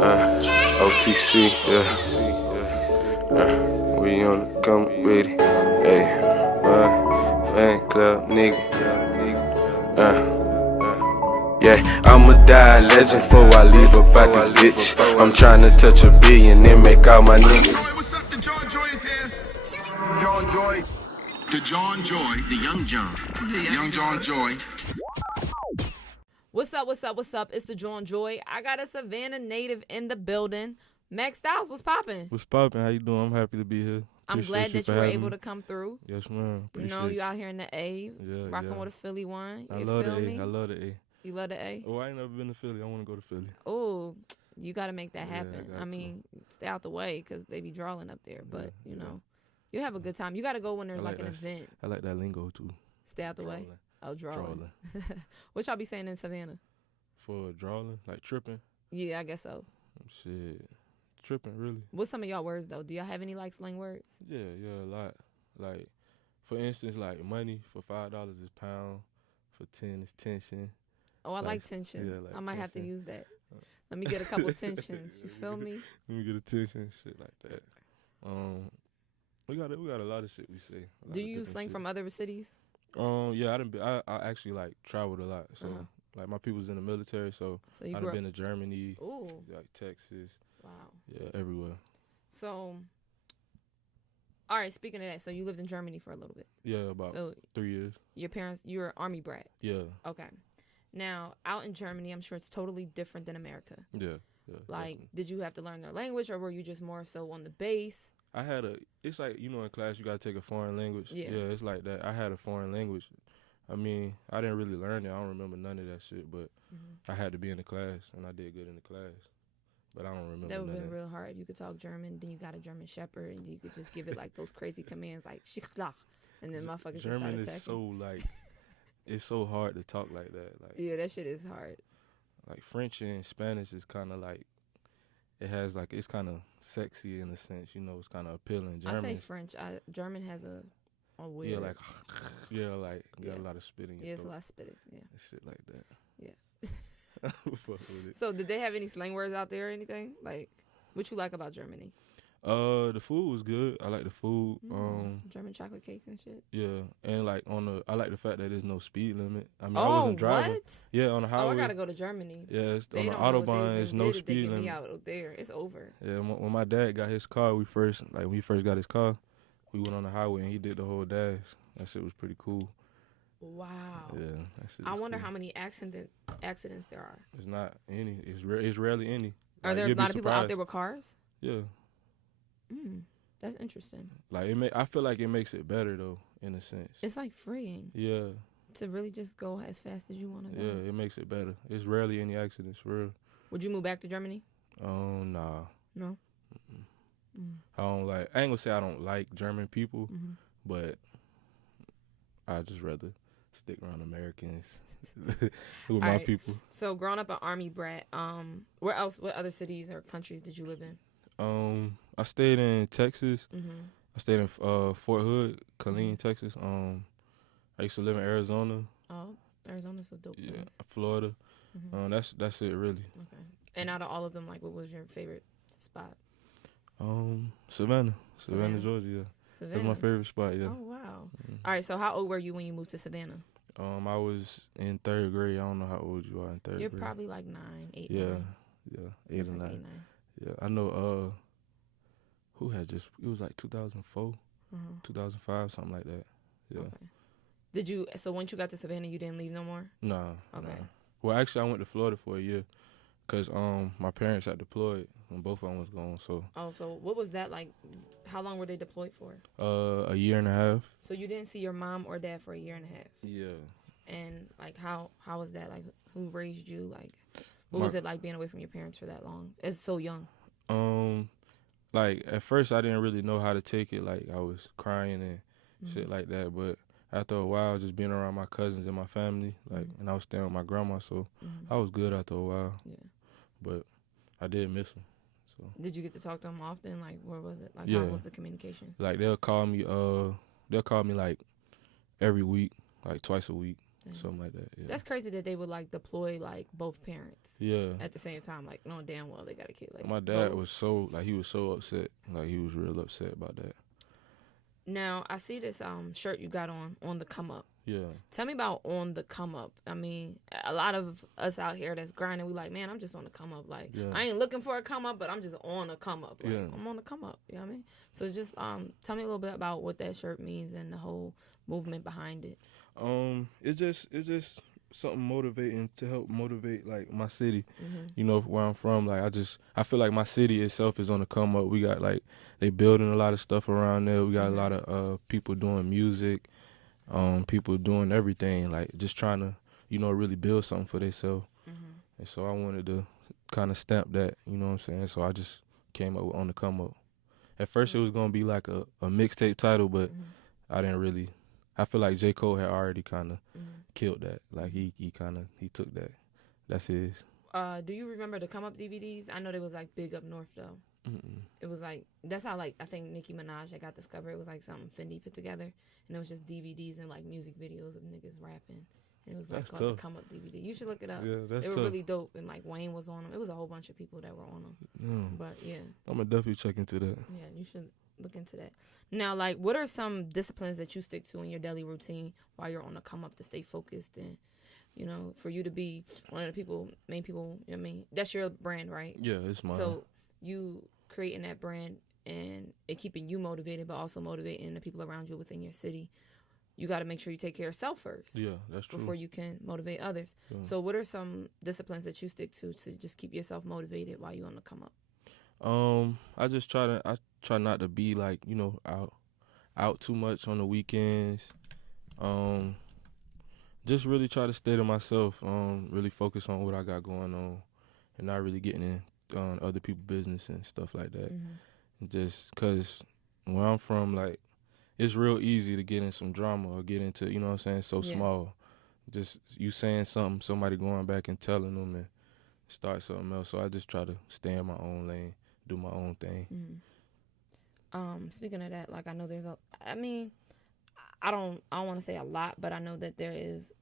OTC, yeah. We on the come with it. Hey, fan club, nigga. Yeah, I'ma die a legend before I leave up out this bitch. I'm tryna touch $1 billion and make all my niggas. What's up? The Jawn Joi is here. Jawn Joi. The Jawn Joi. The young John. The young Jawn Joi. What's up? It's the Jawn Joi. I got a Savannah native in the building. Mack Styles, what's popping? What's popping? How you doing? I'm happy to be here. I'm glad that you were able to come through. Yes, ma'am. You know, you out here in the A, rocking with a Philly one. I love the A. I love the A. You love the A? Oh, I ain't never been to Philly. I want to go to Philly. Oh, you got to make that happen. I mean, stay out the way because they be drawing up there. But, you know, you have a good time. You got to go when there's like an event. I like that lingo, too. Stay out the way? Oh, drawing. What y'all be saying in Savannah? For drawing? Like tripping? Yeah, I guess so. Shit. Tripping, really. What's some of y'all words, though? Do y'all have any, like, slang words? Yeah, a lot. Like, for instance, like money for $5 is pound, for 10 is tension. Oh, I like tension. Yeah, like I might have to tension. use that. Let me get a couple tensions. You feel me? Let me get a tension, shit like that. We got a lot of shit we say. Do you use slang from other cities? Yeah, I actually like traveled a lot. So like my people's in the military, so I done been to Germany, like Texas. Wow. Yeah, everywhere. So, all right. Speaking of that, so you lived in Germany for a little bit. Yeah, about 3 years. Your parents, you're an Army brat. Yeah. Okay. Now, out in Germany, I'm sure it's totally different than America. Yeah. Like, did you have to learn their language, or were you just more so on the base? It's like, you know, in class you got to take a foreign language. Yeah, it's like that. I had a foreign language. I mean, I didn't really learn it. I don't remember none of that shit, but I had to be in the class, and I did good in the class. But I don't remember that would have been real hard if you could talk German, then you got a German shepherd, and you could just give it, like, those crazy commands, like, Schiklach, and then motherfuckers just start attacking. German is so, like, it's so hard to talk like that. Like, yeah, that shit is hard. Like, French and Spanish is kind of, like, it's kind of sexy in a sense, you know, it's kind of appealing. German, I say French. German has a weird. Yeah, like, got a lot of spitting. Yeah, it's a lot of spitting, yeah. Shit like that. Yeah. Fuck with it. So, did they have any slang words out there or anything? Like, what you like about Germany? The food was good. I like the food. German chocolate cakes and shit. Yeah, and like I like the fact that there's no speed limit. I mean, I wasn't driving. What? Yeah, on the highway. Oh, I gotta go to Germany. Yeah, on the autobahn, there's no speed limit. Me out there, it's over. Yeah, when my dad got his car, when he first got his car, we went on the highway and he did the whole dash. That shit was pretty cool. Wow. Yeah, that shit. I wonder how many accidents there are. It's not any. It's rarely any. Are there a lot of people out there with cars? Yeah. That's interesting. Like I feel like it makes it better though, in a sense. It's like freeing. Yeah. To really just go as fast as you want to go. Yeah, it makes it better. It's rarely any accidents, for real. Would you move back to Germany? Nah. No. I don't like. I ain't gonna say I don't like German people, but I just rather stick around Americans with my people. So, growing up an Army brat, where else? What other cities or countries did you live in? I stayed in Texas. I stayed in Fort Hood, Killeen, Texas. I used to live in Arizona. Oh, Arizona's a dope place. Yeah, Florida. That's it really. Okay. And out of all of them, like, what was your favorite spot? Savannah, Georgia. Yeah. Savannah. That's my favorite spot. Yeah. Oh wow. All right. So how old were you when you moved to Savannah? I was in 3rd grade. I don't know how old you are in 3rd grade. You're probably like 9, 8. Yeah, 9. yeah, 8 or 9. Yeah, I know. Who had it was like 2004, 2005, something like that. Yeah. Okay. Did you? So once you got to Savannah, you didn't leave no more? Nah. Okay. Nah. Well, actually, I went to Florida for a year, cause my parents had deployed when both of them was gone. So. Oh, so what was that like? How long were they deployed for? A year and a half. So you didn't see your mom or dad for a year and a half. Yeah. And like, how was that? Like, who raised you? Like, what was it like being away from your parents for that long? It's so young. Like at first I didn't really know how to take it. Like I was crying and shit like that. But after a while, just being around my cousins and my family, like, and I was staying with my grandma, so I was good after a while. Yeah. But I did miss them. So. Did you get to talk to them often? Like, where was it? Like, yeah. How was the communication? Like they'll call me like every week, like twice a week. something like that. Yeah. That's crazy that they would like deploy like both parents. Yeah. At the same time, like knowing damn well they got a kid. Like My dad both. was he was so upset. Like he was real upset about that. Now I see this shirt you got on the come up. Yeah. Tell me about on the come up. I mean, a lot of us out here that's grinding, we like, man, I'm just on the come up. Like, I ain't looking for a come up, but I'm just on a come up. Like, I'm on the come up. You know what I mean? So just tell me a little bit about what that shirt means and the whole movement behind it. It's just something motivating to help motivate like my city. You know, where I'm from. Like I feel like my city itself is on the come up. We got like they building a lot of stuff around there. We got a lot of people doing music. People doing everything, like just trying to, you know, really build something for themselves. And so I wanted to kind of stamp that, you know what I'm saying? So I just came up with On the Come Up. At first it was going to be like a mixtape title, but I didn't really, I feel like J. Cole had already kind of killed that. Like he took that. That's his. Do you remember the Come Up DVDs? I know they was like big up north though. It was like, that's how like, I think Nicki Minaj had got discovered. It was like something Fendi put together. And it was just DVDs and like music videos of niggas rapping. And it was like called the Come Up DVD. You should look it up. Yeah, that's They were tough. really dope. And like Wayne was on them. It was a whole bunch of people that were on them. But yeah. I'm going to definitely check into that. Yeah, you should look into that. Now, like, what are some disciplines that you stick to in your daily routine while you're on the come up to stay focused and, you know, for you to be one of the main people, you know what I mean? That's your brand, right? Yeah, it's mine. So you creating that brand and it keeping you motivated, but also motivating the people around you within your city. You got to make sure you take care of yourself first. Yeah, that's true. Before you can motivate others. Yeah. So what are some disciplines that you stick to just keep yourself motivated while you're on the come up? I just try not to be like, you know, out too much on the weekends. Just really try to stay to myself. Really focus on what I got going on, and not really getting in other people's business and stuff like that. Just cause where I'm from, like, it's real easy to get in some drama or get into, you know what I'm saying, small. Just you saying something, somebody going back and telling them and start something else. So I just try to stay in my own lane, do my own thing. Speaking of that, like I know there's I don't want to say a lot, but I know that there is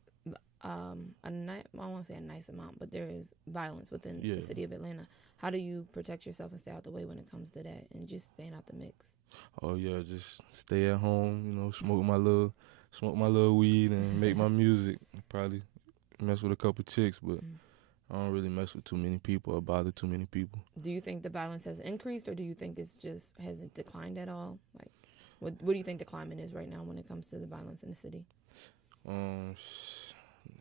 I don't want to say a nice amount, but there is violence within the city of Atlanta. How do you protect yourself and stay out the way when it comes to that and just staying out the mix? Oh yeah, just stay at home, you know, smoke my little weed and make my music. Probably mess with a couple chicks, but I don't really mess with too many people or bother too many people. Do you think the violence has increased, or do you think has it declined at all? Like, what do you think the climate is right now when it comes to the violence in the city?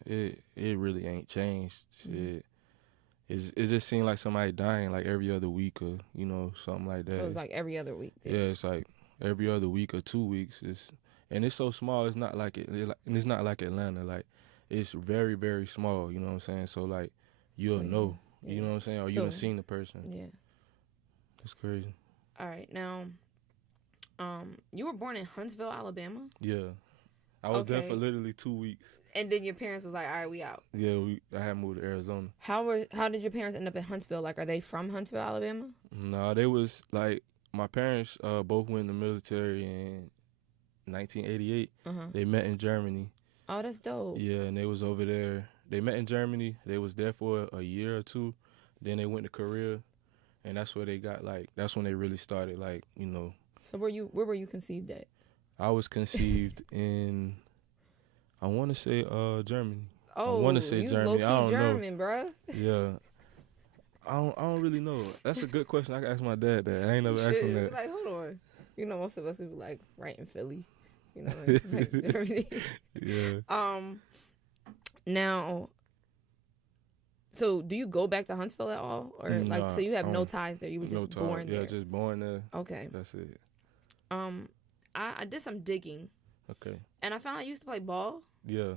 It really ain't changed. Shit. It just seemed like somebody dying like every other week or, you know, something like that. So it's like every other week. Yeah, it's like every other week or 2 weeks. And it's so small. It's not like it's not like Atlanta. Like, it's very, very small. You know what I'm saying? So like you'll know. Yeah. You know what I'm saying? Or you done seen the person. Yeah. It's crazy. All right, now, you were born in Huntsville, Alabama. Yeah, I was there for literally 2 weeks. And then your parents was like, all right, we out. Yeah, I had moved to Arizona. How did your parents end up in Huntsville? Like, are they from Huntsville, Alabama? No, they was like, my parents both went in the military in 1988. They met in Germany. Oh, that's dope. Yeah, and they was over there. They met in Germany. They was there for a year or two. Then they went to Korea, and that's where they got that's when they really started, like, you know. So where were you conceived at? I was conceived in, I want to say Germany. Oh, I want to say Germany. I don't German, know. Bruh. Yeah. I don't really know. That's a good question. I can ask my dad that. I ain't never asked him that. Like, hold on. You know, most of us would be like right in Philly. You know, like everything. Yeah. Now, so do you go back to Huntsville at all, or like, so you have no ties there? You were just born there. Yeah, just born there. Okay. That's it. I did some digging. Okay. And I found I used to play ball. Yeah.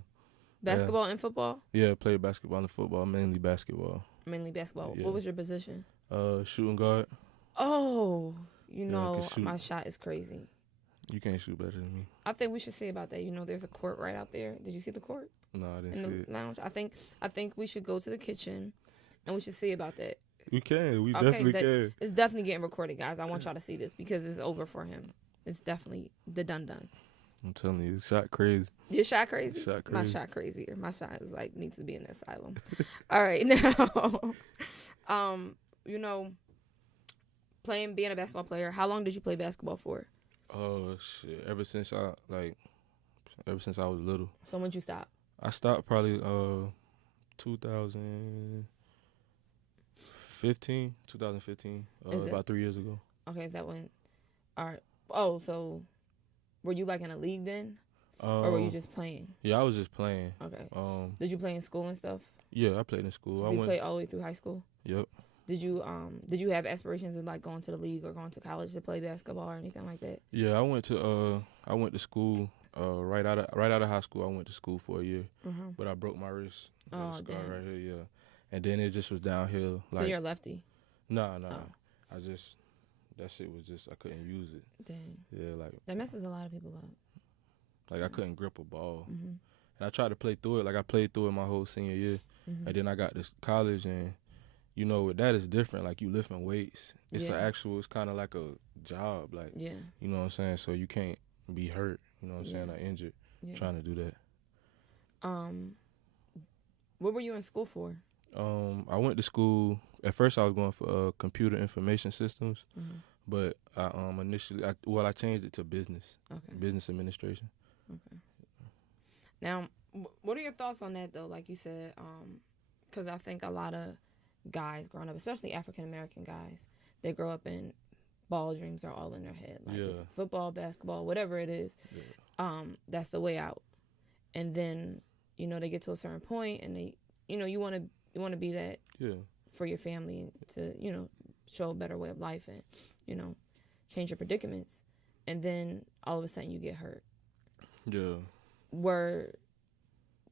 Basketball and football? Yeah, played basketball and football, mainly basketball. Mainly basketball. Yeah. What was your position? Shooting guard. Oh, you know, my shot is crazy. You can't shoot better than me. I think we should see about that. You know, there's a court right out there. Did you see the court? No, I didn't see it. In the lounge? I think we should go to the kitchen and we should see about that. We can. We definitely can. It's definitely getting recorded, guys. I want y'all to see this because it's over for him. It's definitely the done. I'm telling you, shot crazy. Your shot crazy? Shot crazy. My shot crazier. My shot is like needs to be in the asylum. All right, now, you know, being a basketball player. How long did you play basketball for? Oh shit! Ever since I was little. So when did you stop? I stopped probably 2015. About 3 years ago. Okay, is that when? All right. Oh, so were you like in a league then, or were you just playing? Yeah, I was just playing. Okay. Did you play in school and stuff? Yeah, I played in school. So you played all the way through high school? Yep. Did you have aspirations of like going to the league or going to college to play basketball or anything like that? Yeah, I went to school right out of high school. I went to school for a year, but I broke my wrist. Oh, scar damn. right here, yeah. And then it just was downhill. So you're a lefty? Nah. Oh. That shit was just, I couldn't use it. Dang. Yeah, like. That messes a lot of people up. Like, I couldn't grip a ball. And I tried to play through it. Like, I played through it my whole senior year. And then I got to college, and, you know, with that, it's different. Like, you lifting weights. It's it's kind of like a job. Like, you know what I'm saying? So you can't be hurt, you know what I'm saying, or injured trying to do that. What were you in school for? I went to school. At first, I was going for computer information systems, but I changed it to business. Okay. Business administration. Okay. Now, what are your thoughts on that though? Like you said, because I think a lot of guys growing up, especially African American guys, they grow up and ball dreams are all in their head. Like it's football, basketball, whatever it is. Yeah. That's the way out. And then they get to a certain point, and they you want to be that for your family to show a better way of life and change your predicaments, and then all of a sudden you get hurt. Yeah. Were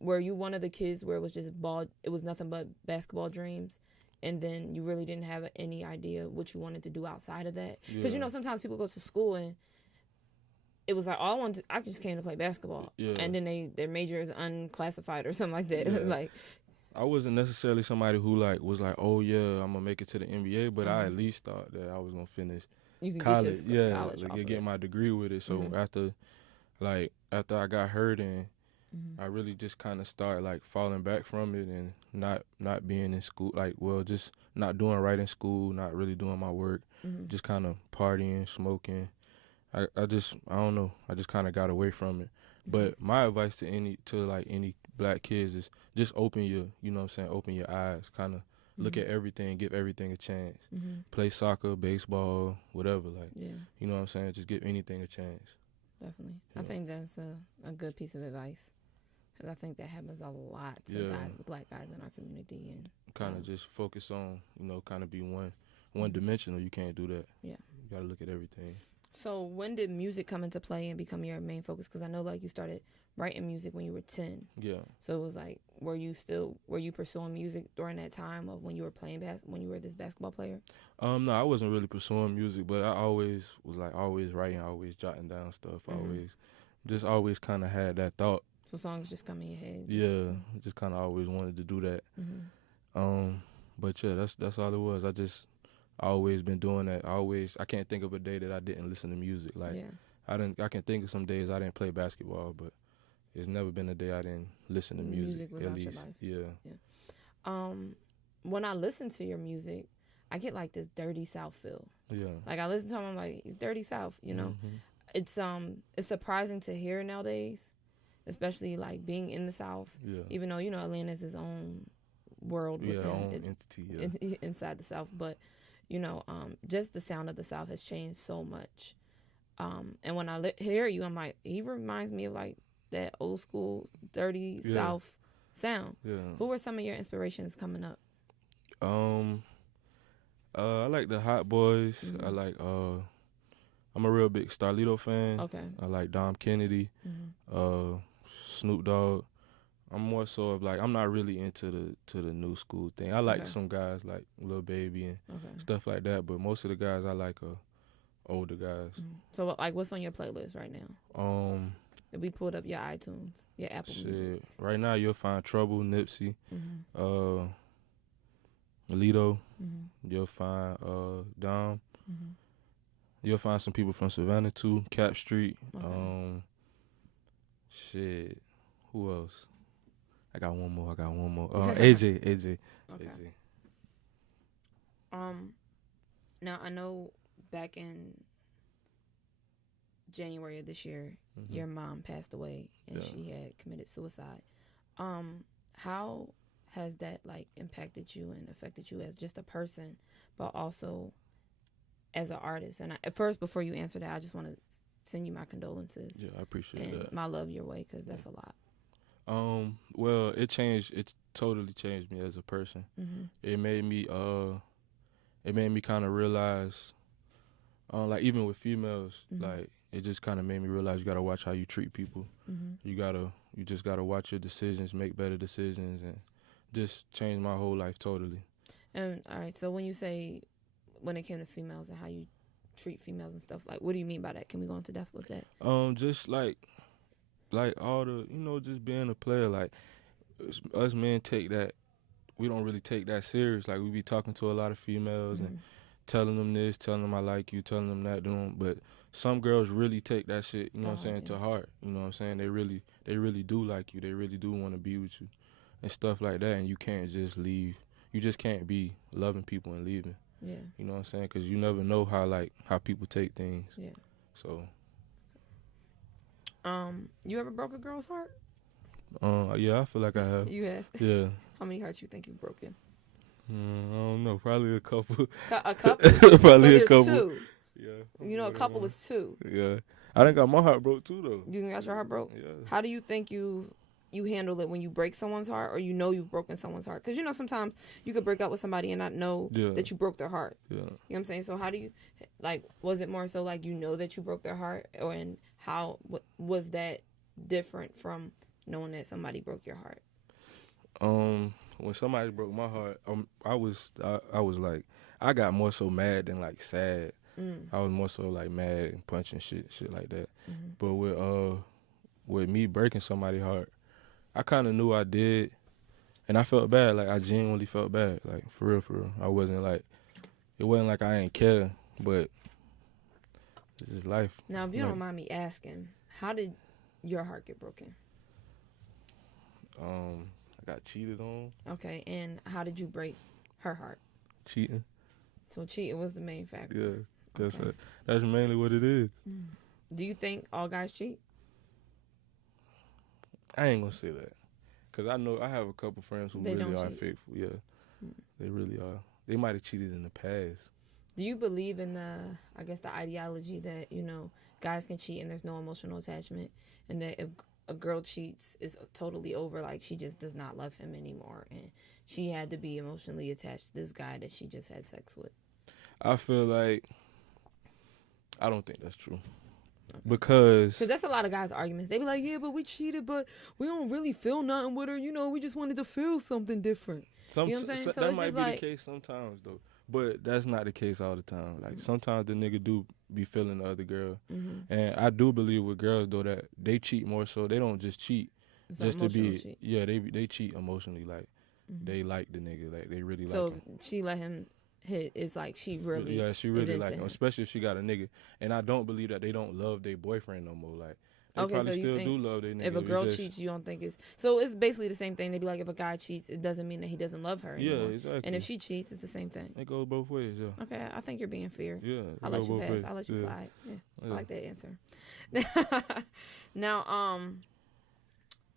you one of the kids where it was just it was nothing but basketball dreams, and then you really didn't have any idea what you wanted to do outside of that? Because sometimes people go to school and it was like, I just came to play basketball, and then their major is unclassified or something like that. Yeah. Like, I wasn't necessarily somebody who was like, oh yeah, I'm gonna make it to the NBA, but I at least thought that I was gonna finish college. Get my degree with it. So after I got hurt, and I really just kind of started falling back from it and not being in school, just not doing right in school, not really doing my work, just kind of partying, smoking. I don't know. I just kind of got away from it. But my advice to any black kids is just open your eyes, kind of look at everything, give everything a chance. Play soccer, baseball, whatever. You know what I'm saying? Just give anything a chance. Definitely. I think that's a good piece of advice, because I think that happens a lot to black guys in our community. And kind of just focus on, kind of be one dimensional. You can't do that. Yeah. You got to look at everything. So when did music come into play and become your main focus? Because I know you started writing music when you were 10. Yeah. So it was were you pursuing music during that time of when you were playing when you were this basketball player? No, I wasn't really pursuing music, but I always was always writing, always jotting down stuff, always kind of had that thought. So songs just come in your head. Just kind of always wanted to do that. But yeah, that's all it was. I always been doing that. I can't think of a day that I didn't listen to music. I can think of some days I didn't play basketball, but it's never been a day I didn't listen to music. Music was out your life. Yeah. When I listen to your music, I get this dirty South feel. Yeah. I listen to him, I'm like, he's dirty South, It's surprising to hear nowadays, especially being in the South. Yeah. Even though, Atlanta's its own world within own entity, inside the South, but just the sound of the South has changed so much. And when I hear you, I'm like, he reminds me of that old school dirty South sound. Yeah. Who were some of your inspirations coming up? I like the Hot Boys. I like I'm a real big Starlito fan. Okay. I like Dom Kennedy, Snoop Dogg. I'm more so of I'm not really into the new school thing. I like some guys like Lil Baby and stuff like that, but most of the guys I like are older guys. So what's on your playlist right now? If we pulled up your iTunes, your Apple Music. Right now you'll find Trouble, Nipsey, Alito. You'll find Dom. You'll find some people from Savannah too, Cap Street. Shit. Who else? I got one more. AJ. Okay. Now I know back in January of this year, your mom passed away and she had committed suicide. How has that like impacted you and affected you as just a person, but also as an artist? And at first, before you answer that, I just want to send you my condolences. Yeah, I appreciate that. My love your way, because that's a lot. Well, it totally changed me as a person. It made me kind of realize, like even with females, like it just kind of made me realize you gotta watch how you treat people. You just gotta watch your decisions, make better decisions, and just changed my whole life totally. And all right, so when you say when it came to females and how you treat females and stuff, like what do you mean by that? Can we go into depth with that? Just like all the, just being a player, like us men we don't really take that serious. Like we be talking to a lot of females and telling them this, telling them I like you, telling them that, but some girls really take that shit, you know what I'm saying, to heart. You know what I'm saying? They really do like you. They really do want to be with you and stuff like that. And you can't just leave. You just can't be loving people and leaving. Yeah. You know what I'm saying? Because you never know how people take things. Yeah. So. You ever broke a girl's heart? Yeah, I feel like I have. You have? Yeah. How many hearts you think you've broken? I don't know. Probably a couple. A couple? Probably a couple. Two. Yeah. A couple is two. Yeah. I done got my heart broke too, though. You got your heart broke? Yeah. How do you think you handle it when you break someone's heart, or you've broken someone's heart? Because sometimes you could break up with somebody and not know that you broke their heart. Yeah. You know what I'm saying? So how do you, was it more so like that you broke their heart, and how was that different from knowing that somebody broke your heart? When somebody broke my heart, I was like, I got more so mad than like sad. I was more so like mad and punching shit like that. But with me breaking somebody's heart, I kind of knew I did, and I felt bad. Like I genuinely felt bad. Like for real. I wasn't like, it wasn't like I ain't care, but it's just life. Now, if you don't mind me asking, how did your heart get broken? I got cheated on. Okay, and how did you break her heart? Cheating. So cheating was the main factor. Yeah, that's mainly what it is. Do you think all guys cheat? I ain't gonna say that, cause I know I have a couple friends who really are cheat. faithful. Yeah, they really are. They might have cheated in the past. Do you believe in the ideology that guys can cheat and there's no emotional attachment, and that if a girl cheats, it's totally over, like she just does not love him anymore, and she had to be emotionally attached to this guy that she just had sex with? I feel like I don't think that's true. Okay. Because that's a lot of guys' arguments. They be like, yeah, but we cheated, but we don't really feel nothing with her. We just wanted to feel something different. You know what I'm saying? So that might be the case sometimes, though. But that's not the case all the time. Like, sometimes the nigga do be feeling the other girl. And I do believe with girls, though, that they cheat more so. They don't just cheat just to be... Cheat. Yeah, they cheat emotionally. Like, they like the nigga. Like, they really like him. So if she let him hit, it's like she really she really like him, especially if she got a nigga. And I don't believe that they don't love their boyfriend no more. Like, they probably still do love their nigga. If a girl cheats, you don't think it's... So it's basically the same thing. They be like, if a guy cheats, it doesn't mean that he doesn't love her anymore. Yeah, exactly. And if she cheats, it's the same thing. It goes both ways, yeah. Okay, I think you're being fair. Yeah. I'll let you pass. Ways. I'll let you slide. Yeah, I like that answer. Now,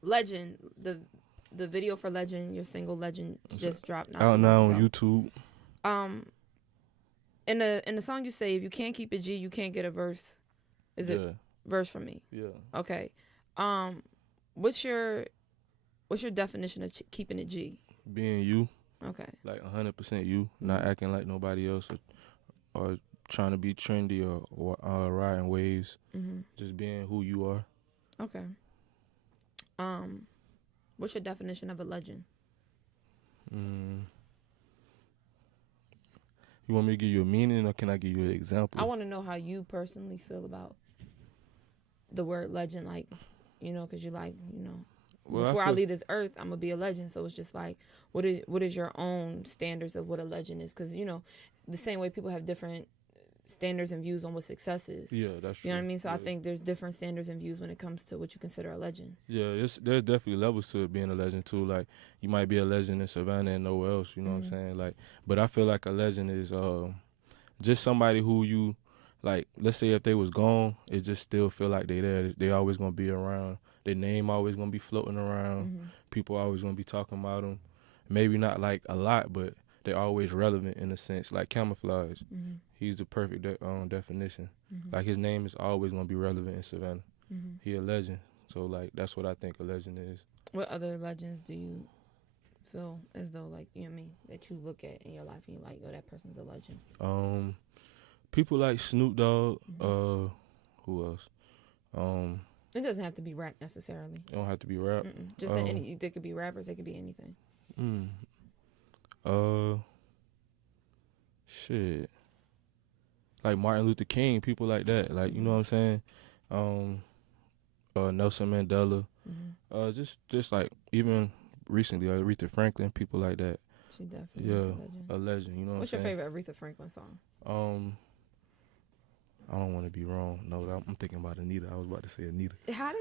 Legend, the video for Legend, your single Legend, just dropped. Out now on YouTube. In the song you say, if you can't keep it G, you can't get a verse. Is it verse from me? Yeah. Okay. What's your definition of keeping it G? Being you. Okay. Like 100% you, not acting like nobody else, or trying to be trendy or riding waves. Just being who you are. Okay. What's your definition of a legend? You want me to give you a meaning, or can I give you an example? I want to know how you personally feel about the word legend, like, because you like, before I leave this earth, I'm gonna be a legend. So it's just like, what is your own standards of what a legend is? Because the same way people have different standards and views on what success is. Yeah, that's true. You know what I mean? So yeah. I think there's different standards and views when it comes to what you consider a legend. Yeah, there's definitely levels to it being a legend too. Like you might be a legend in Savannah and nowhere else. You know what I'm saying? Like, but I feel like a legend is just somebody who you like. Let's say if they was gone, it just still feel like they there. They always gonna be around. Their name always gonna be floating around. People always gonna be talking about them. Maybe not like a lot, but they're always relevant in a sense. Like Camouflage, he's the perfect definition. Like his name is always gonna be relevant in Savannah. He a legend. So like that's what I think a legend is. What other legends do you feel as though like, you know what I mean, that you look at in your life and you're like, oh, that person's a legend? People like Snoop Dogg. Who else? It doesn't have to be rap necessarily. It don't have to be rap. Just any. They could be rappers. They could be anything. Shit. Like Martin Luther King, people like that. Like you know what I'm saying? Nelson Mandela. Just like even recently, like Aretha Franklin, people like that. She definitely is a legend. You know what's what I'm your saying? favorite Aretha Franklin song? I don't want to be wrong. No, I'm thinking about Anita. I was about to say Anita. I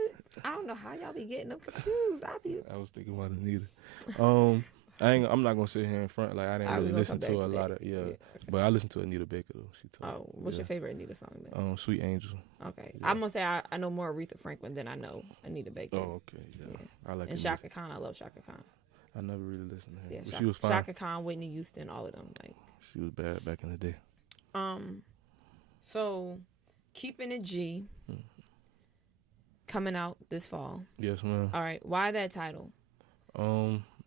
don't know how y'all be getting them confused. I was thinking about Anita. I'm not gonna sit here in front like I didn't really listen to a lot of but I listened to Anita Baker though. She told what's your favorite Anita song then? Sweet Angel. Okay, I'm gonna say I know more Aretha Franklin than I know Anita Baker. Oh, okay, yeah. I like. And Shaka Khan, I love Shaka Khan. I never really listened to her. Yeah, she was fine. Shaka Khan, Whitney Houston, all of them. Like she was bad back in the day. So Keeping It G coming out this fall. Yes, ma'am. All right, why that title?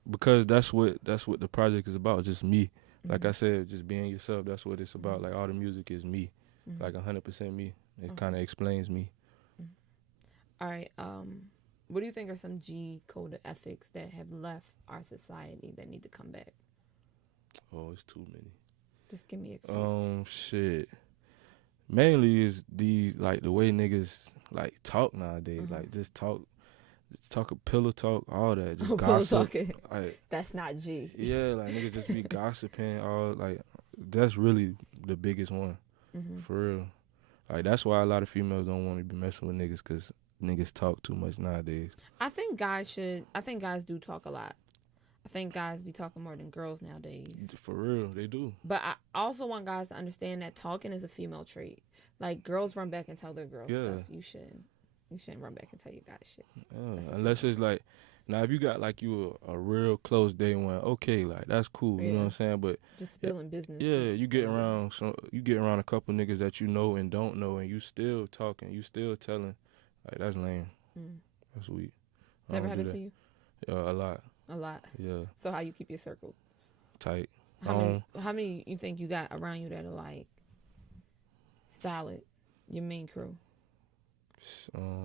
Because that's what the project is about. Just me. Like I said, just being yourself. That's what it's about. Like all the music is me, like 100% me. It kind of explains me. All right. What do you think are some G code of ethics that have left our society that need to come back? Oh, it's too many. Just give me a few. Shit. Mainly is these like the way niggas like talk nowadays. Like just talk a pillow talk, all that. Just gossip. Like, that's not G. Yeah, like niggas just be gossiping. All like that's really the biggest one, for real. Like that's why a lot of females don't want to be messing with niggas because niggas talk too much nowadays. I think guys do talk a lot. I think guys be talking more than girls nowadays. For real, they do. But I also want guys to understand that talking is a female trait. Like girls run back and tell their girls stuff. You shouldn't run back and tell your guys shit. Unless it's like, now if you got like you a real close day one, okay, like that's cool. You know what I'm saying? But just spilling business. Yeah, you get around a couple niggas that you know and don't know, and you still talking, you still telling, like that's lame. That's weak. Never happened to you? Yeah, a lot. A lot. Yeah. So how you keep your circle tight? How many you think you got around you that are like solid? Your main crew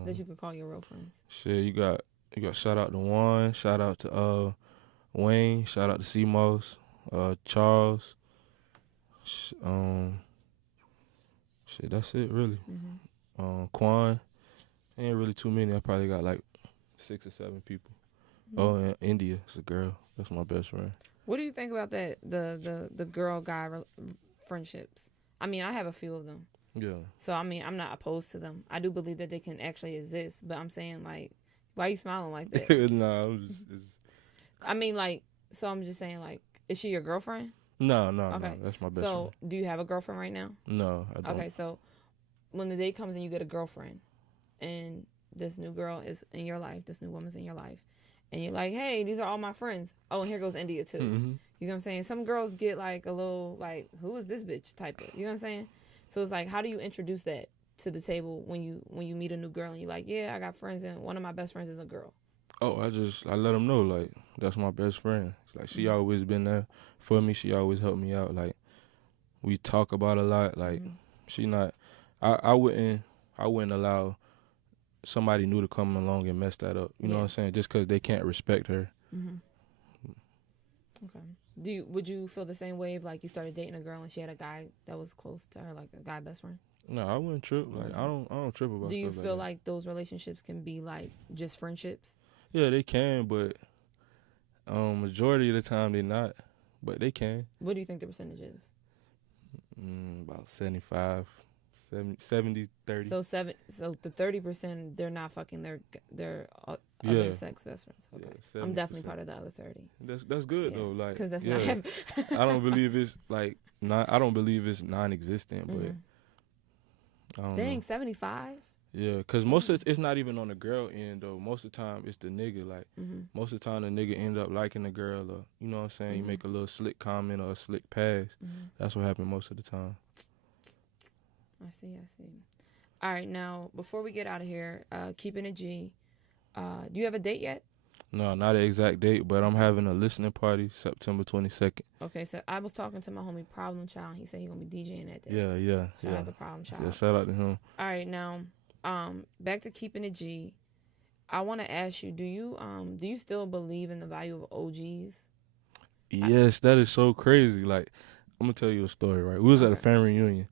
that you could call your real friends. Shit, you got shout out to Juan, shout out to Wayne, shout out to C-Moss, Charles. Shit, that's it really. Quan, ain't really too many. I probably got like 6 or 7 people. Oh, and India, it's a girl. That's my best friend. What do you think about that? The girl guy friendships. I mean, I have a few of them. Yeah. So I mean, I'm not opposed to them. I do believe that they can actually exist. But I'm saying like, why are you smiling like that? Nah, I'm just. I mean, like, so I'm just saying like, is she your girlfriend? No, okay. No, that's my best friend. So do you have a girlfriend right now? No, I don't. Okay, so when the day comes and you get a girlfriend, and this new girl is in your life, this new woman's in your life. And you're like, hey, these are all my friends. Oh, and here goes India, too. You know what I'm saying? Some girls get, like, a little, like, who is this bitch type of, you know what I'm saying? So it's like, how do you introduce that to the table when you meet a new girl and you're like, yeah, I got friends, and one of my best friends is a girl? Oh, I let them know, like, that's my best friend. It's like, she always been there for me. She always helped me out. Like, we talk about a lot. Like, she not, I wouldn't allow somebody new to come along and mess that up. You know what I'm saying? Just because they can't respect her. Okay. Would you feel the same way if like you started dating a girl and she had a guy that was close to her, like a guy best friend? No, I wouldn't trip. Like I don't trip about. Do you feel like those relationships can be like just friendships? Yeah, they can, but majority of the time they not. But they can. What do you think the percentage is? About 75, 70, 30. So the 30%, they're not fucking their other sex best friends. Okay, yeah, I'm definitely part of the other 30. That's good though, like because that's not happening. I don't believe it's like I don't believe it's non-existent, but I don't know. 75. Yeah, because most of it's not even on the girl end though. Most of the time it's the nigga. Like most of the time the nigga end up liking the girl, or you know what I'm saying. You make a little slick comment or a slick pass. That's what happened most of the time. I see. All right, now before we get out of here, keeping it G. Do you have a date yet? No, not an exact date, but I'm having a listening party September 22nd. Okay, so I was talking to my homie Problem Child. He said he gonna be DJing that day. Yeah. Shout out to Problem Child. Yeah, shout out to him. All right, now, back to keeping it G. I want to ask you, do you still believe in the value of OGs? Yes, that is so crazy. Like, I'm gonna tell you a story. Right, we was at a family reunion,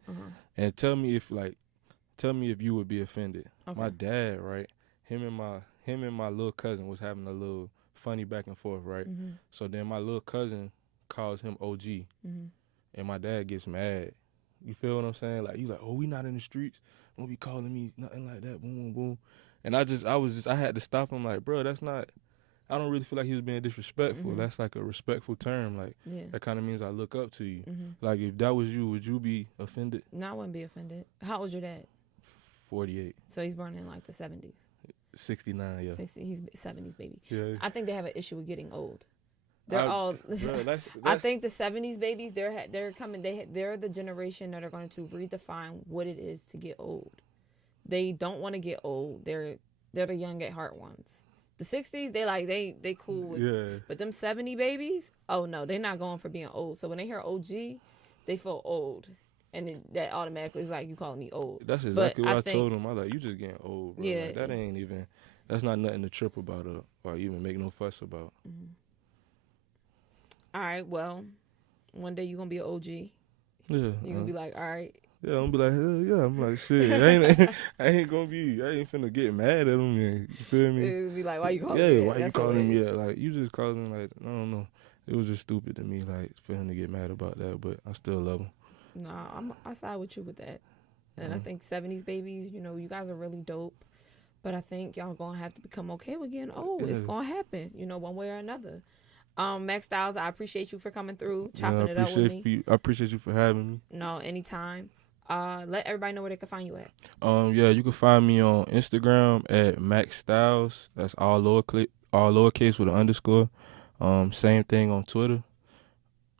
and tell me if you would be offended. Okay. My dad, right, him and my little cousin was having a little funny back and forth, right? So then my little cousin calls him OG, and my dad gets mad. You feel what I'm saying? Like, you like, oh, we not in the streets. Won't be calling me nothing like that. Boom, boom, boom. And I had to stop him. Like, bro, that's not. I don't really feel like he was being disrespectful. That's like a respectful term. Like, that kind of means I look up to you. Like, if that was you, would you be offended? No, I wouldn't be offended. How old's your dad? 48. So he's born in like the 70s. 69, yeah. 60, he's 70s baby. Yeah. I think they have an issue with getting old. I think the 70s babies, they're coming. They're the generation that are going to redefine what it is to get old. They don't want to get old. They're the young at heart ones. The 60s, they cool with, but them 70 babies, oh no, they're not going for being old. So when they hear OG, they feel old. And that automatically is like, you calling me old. That's exactly what I told him. I was like, you just getting old, bro. Yeah. Like, that ain't even, that's not nothing to trip about or even make no fuss about. All right, well, one day you're going to be an OG. Yeah. You're going to be like, all right. Yeah, I'm going to be like, hell yeah. I'm like, shit, I ain't finna get mad at him. You feel me? It would be like, why you calling me? Yeah, why you calling me? Yeah, like, you just calling like, I don't know. It was just stupid to me, like, for him to get mad about that, but I still love him. Nah, I side with you with that. And I think 70s babies, you know, you guys are really dope. But I think y'all going to have to become okay with getting old. Yeah. It's going to happen, you know, one way or another. Mack Styles, I appreciate you for coming through, chopping it up with me. I appreciate you for having me. No, anytime. Let everybody know where they can find you at. Yeah, you can find me on Instagram at Mack Styles. That's all lowercase with an underscore. Same thing on Twitter.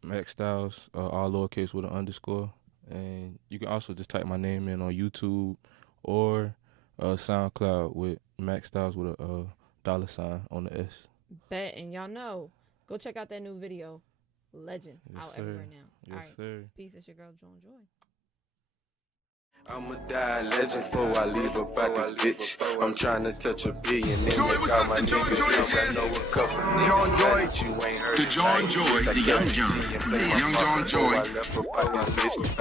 Mack Styles, all lowercase with an underscore. And you can also just type my name in on YouTube or SoundCloud with Mack Styles with a $sign on the S. Bet, and y'all know, go check out that new video, Legend, out everywhere now. Yes, all right, sir. Peace. It's your girl, Jawn Joi. I'ma die legend before I leave about this bitch. I'm trying to touch a billion. Joy, what's up? The Jawn Joi is here. Jawn Joi, the Jawn Joi, the young John. Young Jawn Joi.